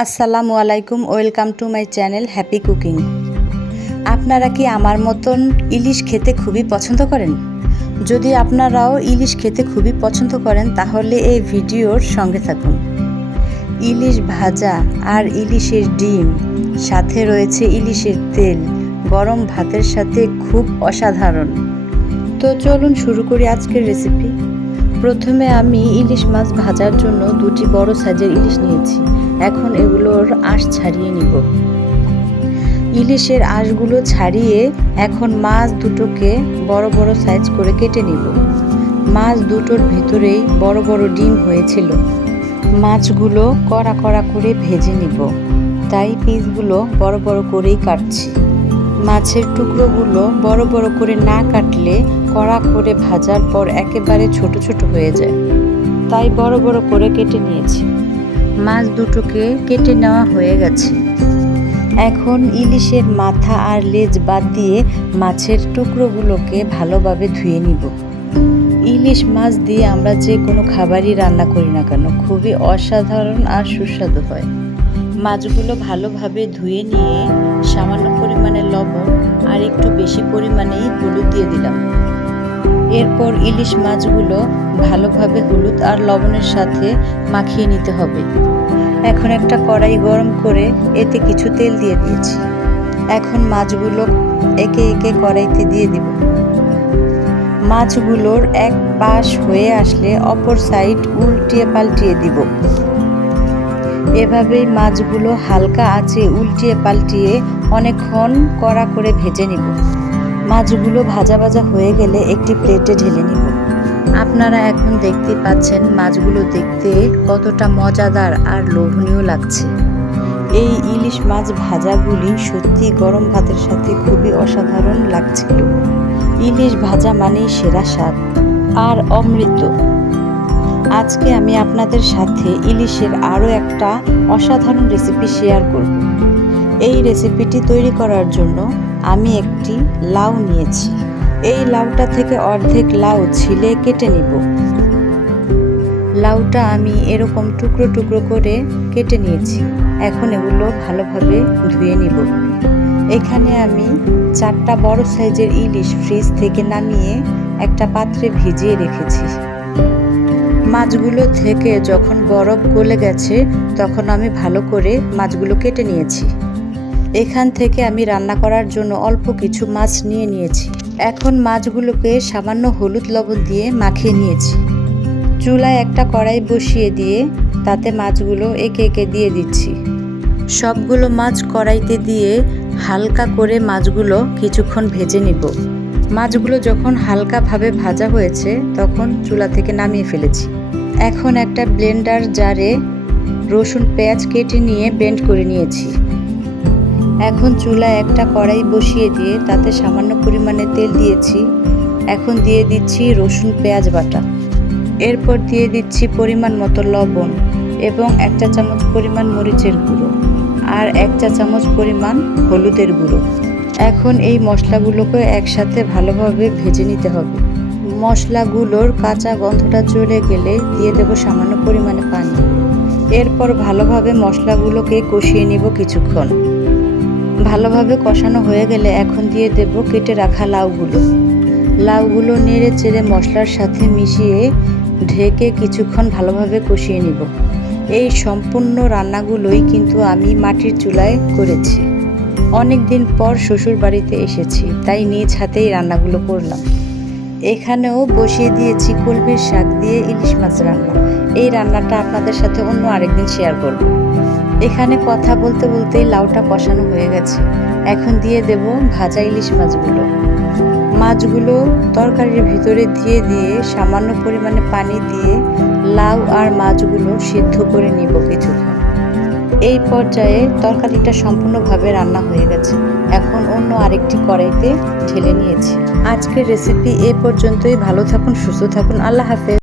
আসসালামু আলাইকুম, welcome to my channel happy cooking. আপনারা কি আমার মতন ইলিশ খেতে খুবই পছন্দ করেন? যদি আপনারাও ইলিশ খেতে খুবই পছন্দ করেন, তাহলে এই ভিডিওর সঙ্গে থাকুন। ইলিশ ভাজা আর ইলিশের ডিম, সাথে রয়েছে ইলিশের তেল, গরম ভাতের সাথে খুব অসাধারণ। তো চলুন শুরু করি আজকের রেসিপি প্রথমে আমি ইলিশ মাছ ভাজার জন্য দুটি বড় সাইজের ইলিশ নিয়েছি। এখন এগুলোর আঁশ ছাড়িয়ে নিব। ইলিশের আঁশগুলো ছাড়িয়ে এখন মাছ দুটোকে বড় বড় সাইজ করে কেটে নিব। মাছ দুটোর ভিতরেই বড় বড় ডিম হয়েছিল। মাছগুলো কড়া কড়া করে ভেজে নিব। তাই পিসগুলো বড় বড় করেই কাটছি। মাছের টুকরোগুলো বড় বড় করে না কাটলে কড়া করে ভাজার পর একেবারে ছোট ছোট হয়ে যায়। তাই বড় বড় করে কেটে নিয়েছি। মাছ দুটোকে কেটে নেওয়া হয়ে গেছে। এখন ইলিশের মাথা আর লেজ বাদ দিয়ে মাছের টুকরোগুলোকে ভালোভাবে ধুয়ে নিব। ইলিশ মাছ দিয়ে আমরা যে কোনো খাবারই রান্না করি না কেন, খুবই অসাধারণ আর সুস্বাদু হয়। মাছগুলো ভালোভাবে ধুয়ে নিয়ে সামান্য পরিমাণে একটু বেশি পরিমাণেই হলুদ দিয়ে দিলাম। এরপর ইলিশ মাছগুলো ভালোভাবে হলুদ আর লবণের সাথে মাখিয়ে নিতে হবে। এখন একটা কড়াই গরম করে এতে কিছু তেল দিয়ে দিয়েছি। এখন মাছগুলো একে একে কড়াইতে দিয়ে দিব। মাছগুলোর এক পাশ হয়ে আসলে অপর সাইড উল্টিয়ে পাল্টিয়ে দিব। এভাবেই মাছগুলো হালকা আঁচে উল্টিয়ে পাল্টিয়ে অনেকক্ষণ কড়া করে ভেজে নিব। মাছগুলো ভাজা ভাজা হয়ে গেলে একটি প্লেটে ঢেলে নিব। আপনারা এখন দেখতে পাচ্ছেন মাছগুলো দেখতে কতটা মজাদার আর লোভনীয় লাগছে। এই ইলিশ মাছ ভাজাগুলি সত্যি গরম ভাতের সাথে খুবই অসাধারণ লাগছিল। ইলিশ ভাজা মানেই সেরা স্বাদ। আর অমৃত। আজকে আমি আপনাদের সাথে ইলিশের আরও একটা অসাধারণ রেসিপি শেয়ার করব। এই রেসিপিটি তৈরি করার জন্য আমি একটি লাউ নিয়েছি। এই লাউটা থেকে অর্ধেক লাউ ছিলে কেটে নিব। লাউটা আমি এরকম টুকরো টুকরো করে কেটে নিয়েছি। এখন এগুলো ভালোভাবে ধুয়ে নিব। এখানে আমি চারটা বড় সাইজের ইলিশ ফ্রিজ থেকে নামিয়ে একটা পাত্রে ভিজিয়ে রেখেছি। মাছগুলো থেকে যখন বরফ গলে গেছে, তখন আমি ভালো করে মাছগুলো কেটে নিয়েছি। এখান থেকে আমি রান্না করার জন্য অল্প কিছু মাছ নিয়ে নিয়েছি। এখন মাছগুলোকে সামান্য হলুদ লবণ দিয়ে মাখিয়ে নিয়েছি। চুলায় একটা কড়াই বসিয়ে দিয়ে তাতে মাছগুলো একে একে দিয়ে দিচ্ছি। সবগুলো মাছ কড়াইতে দিয়ে হালকা করে মাছগুলো কিছুক্ষণ ভেজে নিব। মাছগুলো যখন হালকাভাবে ভাজা হয়েছে, তখন চুলা থেকে নামিয়ে ফেলেছি। এখন একটা ব্লেন্ডার জারে রসুন পেঁয়াজ কেটে নিয়ে ব্লেন্ড করে নিয়েছি। এখন চুলায় একটা কড়াই বসিয়ে দিয়ে তাতে সামান্য পরিমাণে তেল দিয়েছি। এখন দিয়ে দিচ্ছি রসুন পেঁয়াজ বাটা। এরপর দিয়ে দিচ্ছি পরিমাণ মতো লবণ এবং এক চা চামচ পরিমাণ মরিচের গুঁড়ো আর এক চা চামচ পরিমাণ হলুদের গুঁড়ো। এখন এই মশলাগুলোকে একসাথে ভালোভাবে ভেজে নিতে হবে। মশলাগুলোর কাঁচা গন্ধটা চলে গেলে দিয়ে দেব সামান্য পরিমাণে পানি। এরপর ভালোভাবে মশলাগুলোকে কষিয়ে নিব কিছুক্ষণ। ভালোভাবে কষানো হয়ে গেলে এখন দিয়ে দেব কেটে রাখা লাউগুলো। লাউগুলো নেড়ে চেড়ে মশলার সাথে মিশিয়ে ঢেকে কিছুক্ষণ ভালোভাবে কষিয়ে নিব। এই সম্পূর্ণ রান্নাগুলোই কিন্তু আমি মাটির চুলায় করেছি। অনেক দিন পর শ্বশুর বাড়িতে এসেছি, তাই নিজ হাতেই রান্নাগুলো করলাম। এখানেও বসিয়ে দিয়েছি কলমির শাক দিয়ে ইলিশ মাছ রান্না। এই রান্নাটা আপনাদের সাথে অন্য আরেকদিন শেয়ার করব। এখানে কথা বলতে বলতেই লাউটা কষানো হয়ে গেছে। এখন দিয়ে দেব ভাজা ইলিশ মাছগুলো। মাছগুলো তরকারির ভিতরে দিয়ে দিয়ে সামান্য পরিমাণে পানি দিয়ে লাউ আর মাছগুলো সিদ্ধ করে নিব কিছুক্ষণ। এই পর্যায়ে তরকারিটা সম্পূর্ণভাবে রান্না হয়ে গেছে। এখন অন্য আরেকটি কড়াইতে ঢেলে নিয়েছি। আজকের রেসিপি এ পর্যন্তই। ভালো থাকুন, সুস্থ থাকুন। আল্লাহ হাফেজ।